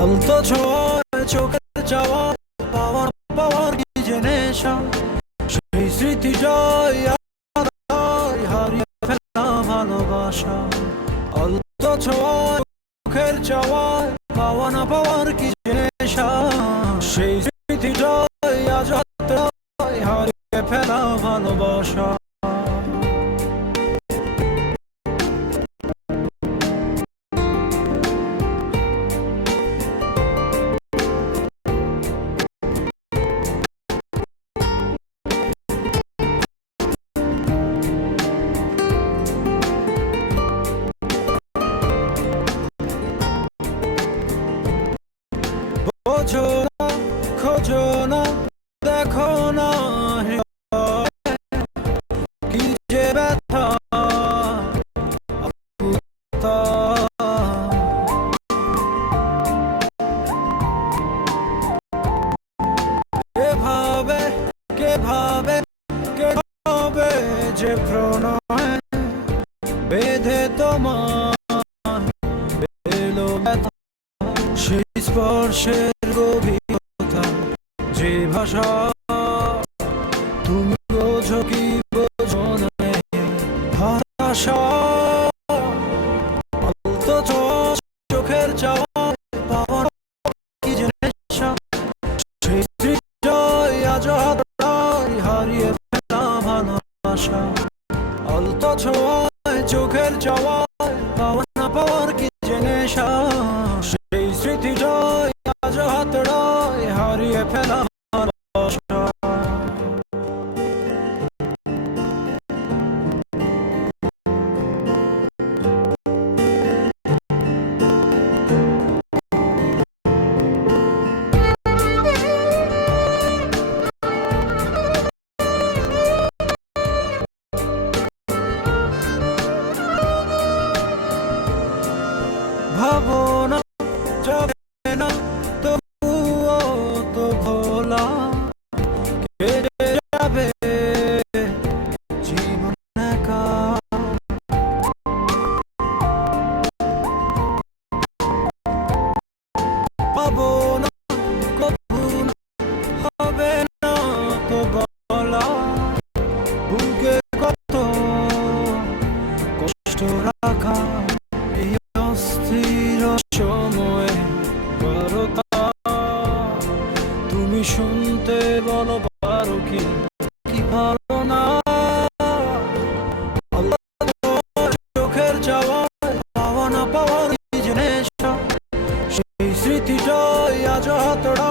আলতো ছোঁয়ায় চোখের চাওয়া পাওয়ার পাওয়ার কি যে নেশা, সেই স্মৃতিটাই হারিয়ে ফেলা ভালোবাসা। আলতো ছোঁয়ায় চোখের চাওয়ায় পাওয়া না পাওয়ার কি যে নেশা, সেই স্মৃতিটাই আজ হারিয়ে ফেলা ভালোবাসা। বোঝো না, খোঁজো না, দেখো না কি যে ব্যথা, আকুলতা। কে ভাবে, কে ভাবে, কে ভাবে যে প্রণয় বেঁধে তোমার এলো ব্যথা, সেই স্পর্শের গভীরতা, যে ভাষা তুমি বোঝো কি বোঝো না ভাষা। আলতো চোখের চাওয়া পাওয়ার কি যে নেশা, সেই স্মৃতিটাই আজ হারিয়ে ফেলা ভালোবাসা। আলতো ছোঁয়ায় চোখের চাওয়ায় পাওয়া না পাওয়ার কি যে নেশা, সেই স্মৃতিটাই আজ হারিয়ে ফেলা ভালোবাসা। ভাবো না, যাবে না, তবুও তো ভোলা কেটে যাবে জীবন একা। পাবো না, কবু না, হবে না তো বলা, বুকে কত কষ্ট রাখা এই অস্থির সময়ে বারতা। তুমি শুনতে বলো পারো কি, কি পারো না। আল্লাহ চোখের চাওয়ায় পাওয়া না পাওয়ার কি যে নেশা, সেই স্মৃতিটাই আজ হাতড়া